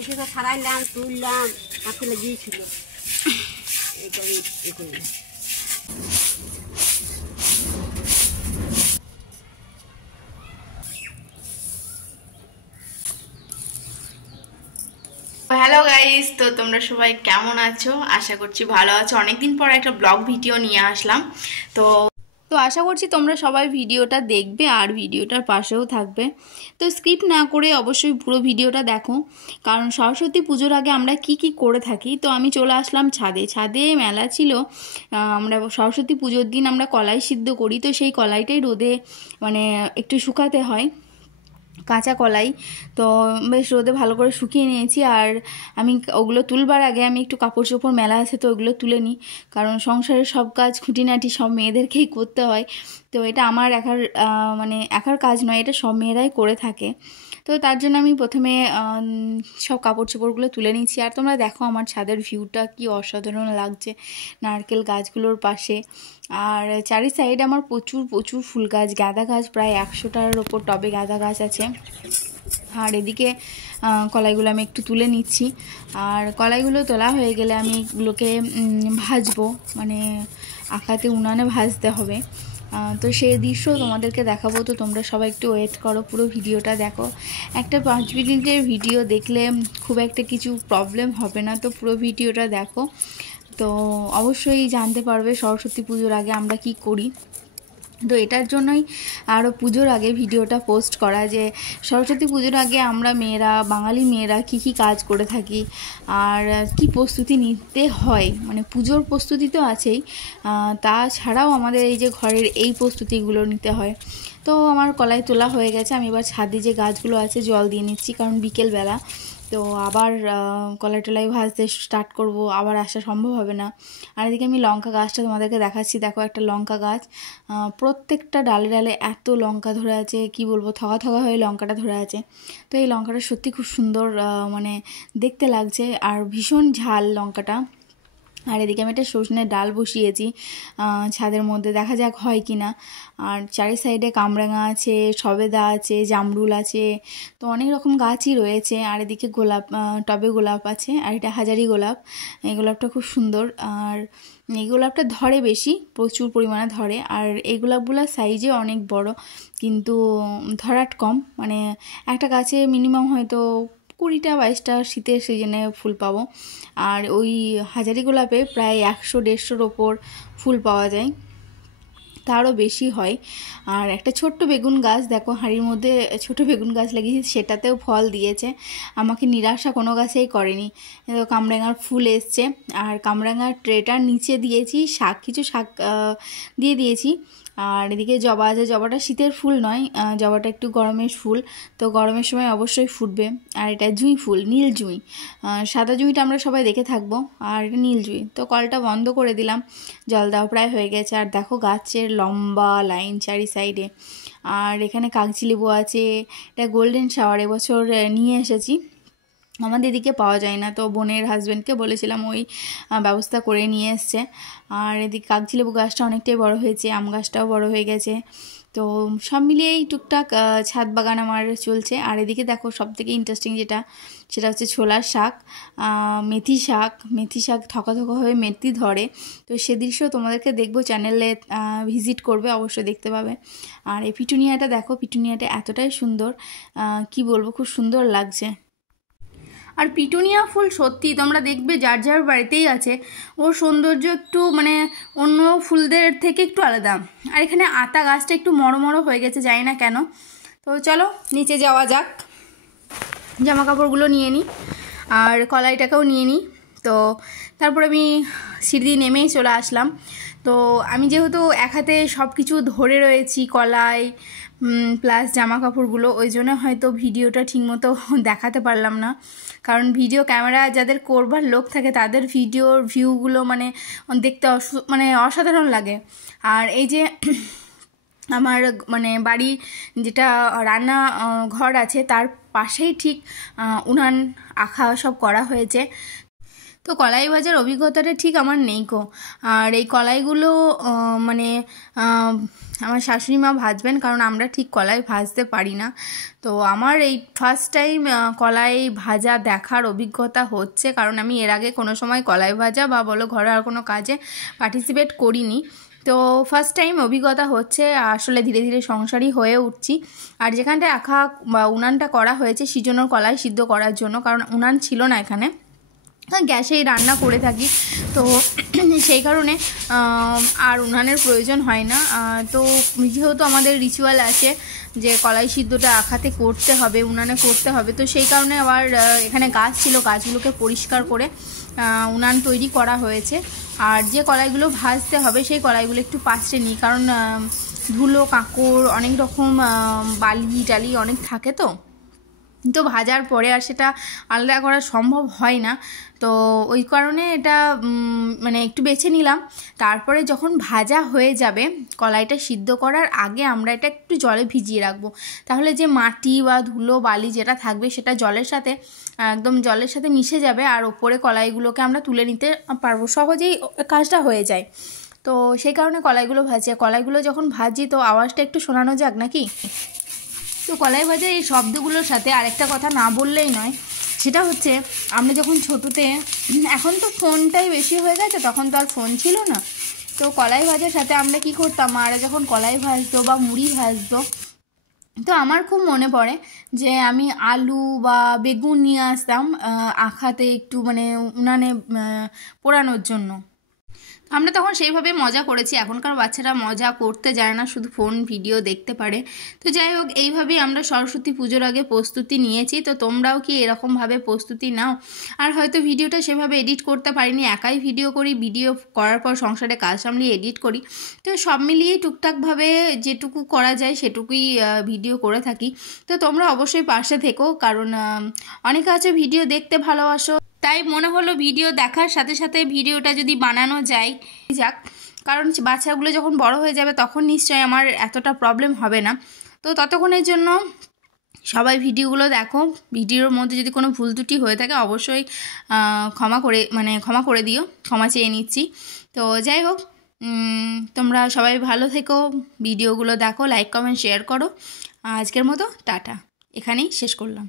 এসে তো ছাড়াইলাম, তুললাম, হাতে লেগেছিল এইটাই এ করলাম। হ্যালো গাইস, তো তোমরা সবাই কেমন আছো? আশা করছি ভালো আছো। অনেকদিন পর একটা ব্লগ ভিডিও নিয়ে আসলাম। তো আশা করছি তোমরা সবাই ভিডিওটা দেখবে আর ভিডিওটার পাশেও থাকবে। তো স্কিপ না করে অবশ্যই পুরো ভিডিওটা দেখো, কারণ সরস্বতী পুজোর আগে আমরা কি কি করে থাকি। তো আমি চলে আসলাম ছাদে মেলা ছিল। আমরা সরস্বতী পুজোর দিন আমরা কলাই সিদ্ধ করি, তো সেই কলাইটাই রোদে মানে একটু শুকাতে হয়, কাঁচা কলাই। তো বেশ রোদে ভালো করে শুকিয়ে নিয়েছি। আর আমি ওগুলো তুলবার আগে আমি একটু কাপড় চোপড় মেলা আছে, তো ওগুলো তুলে নিই, কারণ সংসারের সব কাজ খুঁটিনাটি সব মেয়েদেরকেই করতে হয়। তো এটা আমার একার কাজ নয়, এটা সব মেয়েরাই করে থাকে। তো তার জন্য আমি প্রথমে সব কাপড় চোপড়গুলো তুলে নিচ্ছি। আর তোমরা দেখো আমার ছাদের ভিউটা কি অসাধারণ লাগছে নারকেল গাছগুলোর পাশে। আর চারি সাইডে আমার প্রচুর ফুল গাছ, গাঁদা গাছ প্রায় 100টার ওপর টবে গাঁদা গাছ আছে। আর এদিকে কলাইগুলো আমি একটু তুলে নিচ্ছি। আর কলাইগুলো তোলা হয়ে গেলে আমি এগুলোকে ভাজবো, মানে আঁকাতে উনানে ভাজতে হবে। তো সেই দৃশ্য তোমাদেরকে দেখাবো। তো তোমরা সবাই একটু ওয়েট করো, পুরো ভিডিওটা দেখো। একটা 5 মিনিটের ভিডিও দেখলে খুব একটা কিছু প্রবলেম হবে না, তো পুরো ভিডিওটা দেখো। তো অবশ্যই জানতে পারবে সরস্বতী পুজোর আগে আমরা কি করি। তো এটার জন্যই আরও পুজোর আগে ভিডিওটা পোস্ট করা, যে সরস্বতী পুজোর আগে আমরা মেয়েরা, বাঙালি মেয়েরা কি কি কাজ করে থাকি আর কি প্রস্তুতি নিতে হয়। মানে পুজোর প্রস্তুতি তো আছেই, তাছাড়াও আমাদের এই যে ঘরের এই প্রস্তুতিগুলো নিতে হয়। তো আমার কলাই তোলা হয়ে গেছে, আমি এবার ছাদে যে গাছগুলো আছে জল দিয়ে নিচ্ছি, কারণ বিকেলবেলা তো আবার কলাই টলাই ভাজতে স্টার্ট করব, আবার আসা সম্ভব হবে না। আর এদিকে আমি লঙ্কা গাছটা তোমাদেরকে দেখাচ্ছি। দেখো একটা লঙ্কা গাছ, প্রত্যেকটা ডালে ডালে এত লঙ্কা ধরে আছে, কি বলবো, থগা থগা হয়ে লঙ্কাটা ধরে আছে। তো এই লঙ্কাটা সত্যি খুব সুন্দর মানে দেখতে লাগছে, আর ভীষণ ঝাল লঙ্কাটা। আর এদিকে আমি একটা সজনের ডাল বসিয়েছি ছাদের মধ্যে, দেখা যাক হয় কি না। আর চারি সাইডে কামরাঙা আছে, সবেদা আছে, জামরুল আছে, তো অনেক রকম গাছই রয়েছে। আর এদিকে গোলাপ, টবে গোলাপ আছে, আর এটা হাজারি গোলাপ। এই গোলাপটা খুব সুন্দর, আর এই গোলাপটা ধরে বেশি, প্রচুর পরিমাণে ধরে। আর এই গোলাপগুলোর সাইজে অনেক বড়, কিন্তু ধরাট কম। মানে একটা গাছে মিনিমাম হয়তো 20টা-22টা শীতের সিজনে ফুল পাবো। আর ওই হাজারি গোলাপে প্রায় 100-150-র ওপর ফুল পাওয়া যায়, তারও বেশি হয়। আর একটা ছোট্ট বেগুন গাছ দেখো, হাঁড়ির মধ্যে ছোট বেগুন গাছ লাগিয়েছি, সেটাতেও ফল দিয়েছে। আমাকে নিরাশা কোনো গাছেই করেনি। কামরাঙার ফুল এসছে, আর কামরাঙার ট্রেটার নিচে দিয়েছি কিছু শাক দিয়ে দিয়েছি। আর এদিকে জবা আছে, জবাটা শীতের ফুল নয়, জবাটা একটু গরমের ফুল, তো গরমের সময় অবশ্যই ফুটবে। আর এটা জুঁই ফুল, নীল জুঁই। সাদা জুঁইটা আমরা সবাই দেখে থাকবো, আর এটা নীল জুঁই। তো কলটা বন্ধ করে দিলাম, জল দেওয়া প্রায় হয়ে গেছে। আর দেখো গাছের লম্বা লাইন চারি সাইডে। আর এখানে কাগজি লেবু আছে, এটা গোল্ডেন শাওয়ার এবছর নিয়ে এসেছি, আমাদের এদিকে পাওয়া যায় না, তো বোনের হাজব্যান্ডকে বলেছিলাম, ওই ব্যবস্থা করে নিয়ে এসছে। আর এদিকে কাগজি লেবু গাছটা অনেকটাই বড় হয়েছে, আম গাছটাও বড় হয়ে গেছে। তো সব মিলিয়েই টুকটাক ছাদ বাগান আমার চলছে। আর এদিকে দেখো সবথেকে ইন্টারেস্টিং যেটা, সেটা হচ্ছে ছোলার শাক, মেথি শাক থকা থকা হয়ে মেথি ধরে। তো সে দৃশ্য তোমাদেরকে দেখবো, চ্যানেলে ভিজিট করবে, অবশ্যই দেখতে পাবে। আর এই পিটুনিয়াটা দেখো, পিটুনিয়াটা এতটাই সুন্দর, কি বলবো, খুব সুন্দর লাগছে। আর পিটুনিয়া ফুল সত্যি তোমরা দেখবে যার যার বাড়িতেই আছে, ওর সৌন্দর্য একটু মানে অন্য ফুলদের থেকে একটু আলাদা। আর এখানে আতা গাছটা একটু মরো হয়ে গেছে, জানি না কেন। তো চলো নিচে যাওয়া যাক, জামা কাপড়গুলো নিয়ে নিই আর কলাইটাকেও নিয়ে নিই। তো তারপর আমি সিঁড়ি নেমেই চলে আসলাম। তো আমি যেহেতু এক হাতে সব কিছু ধরে রয়েছি, কলাই প্লাস জামা কাপড়গুলো, ওই জন্য হয়তো ভিডিওটা ঠিকমতো দেখাতে পারলাম না। কারণ ভিডিও ক্যামেরা যাদের করবার লোক থাকে, তাদের ভিডিওর ভিউগুলো মানে দেখতে অসাধারণ লাগে। আর এই যে আমার মানে বাড়ি যেটা রান্না ঘর আছে, তার পাশেই ঠিক উনান আঁকা সব করা হয়েছে। তো কলাই ভাজার অভিজ্ঞতাটা ঠিক আমার নেই কো। আর এই কলাইগুলো মানে আমার শাশুড়ি মা ভাজবেন, কারণ আমরা ঠিক কলাই ভাজতে পারি না। তো আমার এই ফার্স্ট টাইম কলাই ভাজা দেখার অভিজ্ঞতা হচ্ছে, কারণ আমি এর আগে কোনো সময় কলাই ভাজা বা বলো ঘরে আর কোনো কাজে পার্টিসিপেট করিনি। তো ফার্স্ট টাইম অভিজ্ঞতা হচ্ছে, আসলে ধীরে ধীরে সংসারী হয়ে উঠছি। আর যেখানটায় আঁখা বা উনানটা করা হয়েছে সিজনোর কলাই সিদ্ধ করার জন্য, কারণ উনান ছিল না এখানে, গ্যাসেই রান্না করে থাকি, তো সেই কারণে আর উনানের প্রয়োজন হয় না। তো যেহেতু আমাদের রিচুয়াল আছে যে কলাই সিদ্ধটা আখাতে করতে হবে, উনানে করতে হবে, তো সেই কারণে আবার এখানে গাছ ছিল, গাছগুলোকে পরিষ্কার করে উনান তৈরি করা হয়েছে। আর যে কলাইগুলো ভাজতে হবে সেই কলাইগুলো একটু পাঁচড়ে নিই, কারণ ধুলো কাঁকড় অনেক রকম বালি টালি অনেক থাকে, তো ভাজার পরে আর সেটা আলাদা করা সম্ভব হয় না। তো ওই কারণে এটা মানে একটু বেছে নিলাম। তারপরে যখন ভাজা হয়ে যাবে, কলাইটা সিদ্ধ করার আগে আমরা এটা একটু জলে ভিজিয়ে রাখবো, তাহলে যে মাটি বা ধুলো বালি যেটা থাকবে সেটা জলের সাথে একদম জলের সাথে মিশে যাবে, আর ওপরে কলাইগুলোকে আমরা তুলে নিতে পারবো, সহজেই কাজটা হয়ে যায়। তো সেই কারণে কলাইগুলো ভাজি। কলাইগুলো যখন ভাজি তো আওয়াজটা একটু শোনানো যাক নাকি। তো কলাই ভাজা এই শব্দগুলোর সাথে আরেকটা কথা না বললেই নয়, সেটা হচ্ছে আমরা যখন ছোটোতে, এখন তো ফোনটাই বেশি হয়ে গেছে, তখন তো আর ফোন ছিল না, তো কলাই ভাজার সাথে আমরা কি করতাম, মারা যখন কলাই ভাজতো বা মুড়ি ভাজতো, তো আমার খুব মনে পড়ে যে আমি আলু বা বেগুন নিয়ে আসতাম আখাতে একটু মানে উনানে পোড়ানোর জন্য। আমরা তখন সেইভাবে মজা করেছি। এখনকার বাচ্চারা মজা করতে যায় না, শুধু ফোন ভিডিও দেখতে পারে। তো যাই হোক, এইভাবেই আমরা সরস্বতী পুজোর আগে প্রস্তুতি নিয়েছি। তো তোমরাও কি এরকমভাবে প্রস্তুতি নাও? আর হয়তো ভিডিওটা সেভাবে এডিট করতে পারিনি, একাই ভিডিও করি, ভিডিও করার পর সংসারে কাজ সামলিয়ে এডিট করি। তো সব মিলিয়ে টুকটাকভাবে যেটুকু করা যায় সেটুকুই ভিডিও করে থাকি। তো তোমরা অবশ্যই পাশে থেকো, কারণ অনেকে আছে ভিডিও দেখতে ভালোবাসো, তাই মনে হলো ভিডিও দেখার সাথে সাথে ভিডিওটা যদি বানানো যায় যাক, কারণ বাচ্চাগুলো যখন বড় হয়ে যাবে তখন নিশ্চয়ই আমার এতটা প্রবলেম হবে না। তো ততক্ষণের জন্য সবাই ভিডিওগুলো দেখো। ভিডিওর মধ্যে যদি কোনো ভুল ত্রুটি হয়ে থাকে অবশ্যই ক্ষমা করে দিও, ক্ষমা চেয়ে নিচ্ছি। তো যাই হোক, তোমরা সবাই ভালো থেকো, ভিডিওগুলো দেখো, লাইক কমেন্ট শেয়ার করো। আজকের মতো টাটা, এখানেই শেষ করলাম।